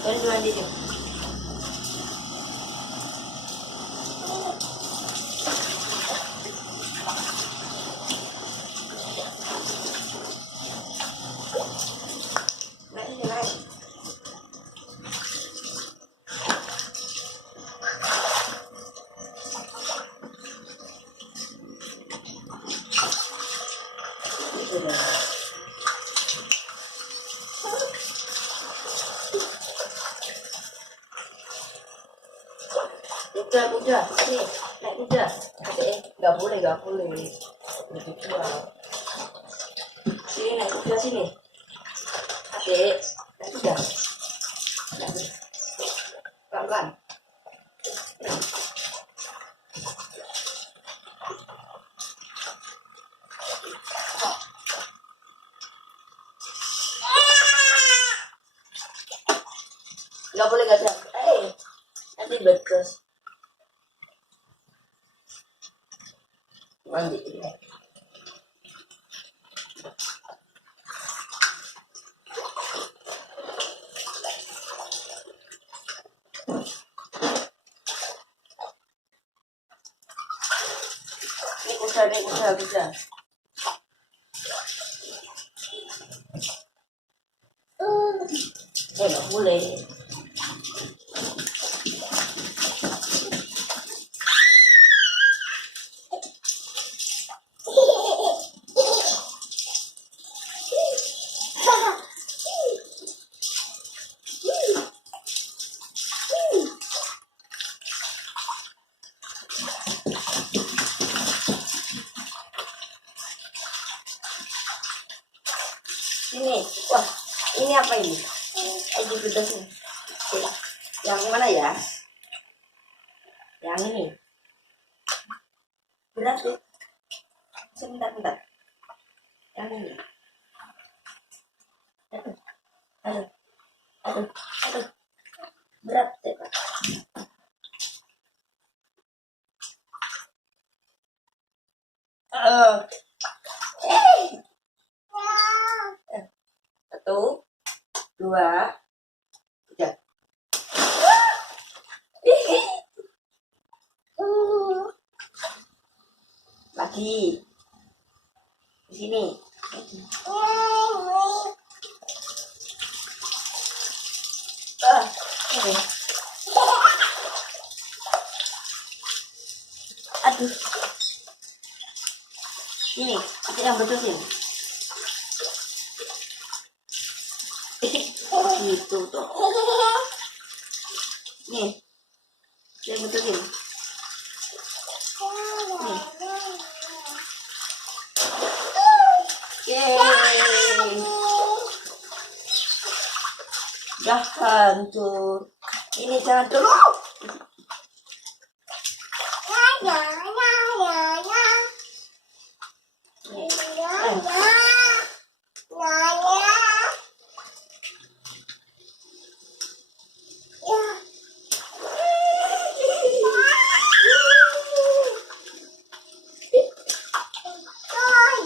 Kan duluan di sini. Udah, sini, naik kuda. Nggak boleh. Lebih jual. Sini, naik kuda sini. Adik, naik kuda. Pelan-pelan. Nggak boleh gajah. Nanti betes. Mandi. Ini kuda. Nggak boleh. Ini, wah, ini apa ini? Lagi bedas nih. Yang mana ya? Yang ini. Berat deh. Sebentar. Yang ini. Aduh. Berat deh, Pak. Satu, dua, tiga. Lagi di sini. Aduh. Ini yang betusin. Gitu tuh. Nih, saya betulin. Nih. Yeay. Dah hancur. Ini jangan dulu.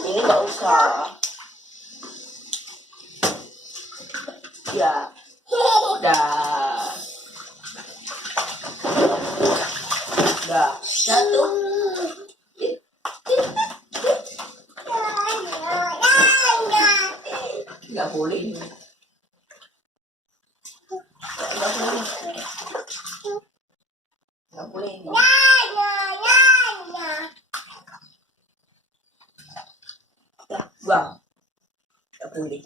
Ini nggak usah. Ya, udah jatuh. Nggak boleh. Nggak boleh. Buang. Nggak boleh.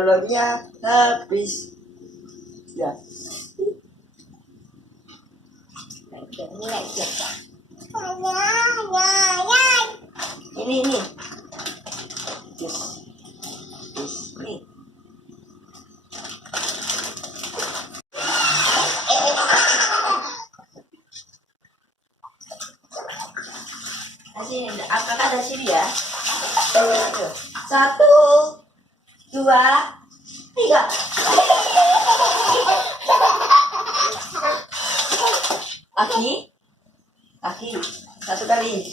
balonnya habis. Ya. Ini. Nih. Kakak ada sini ya. 1, 2, 3. Kaki. 1 kali.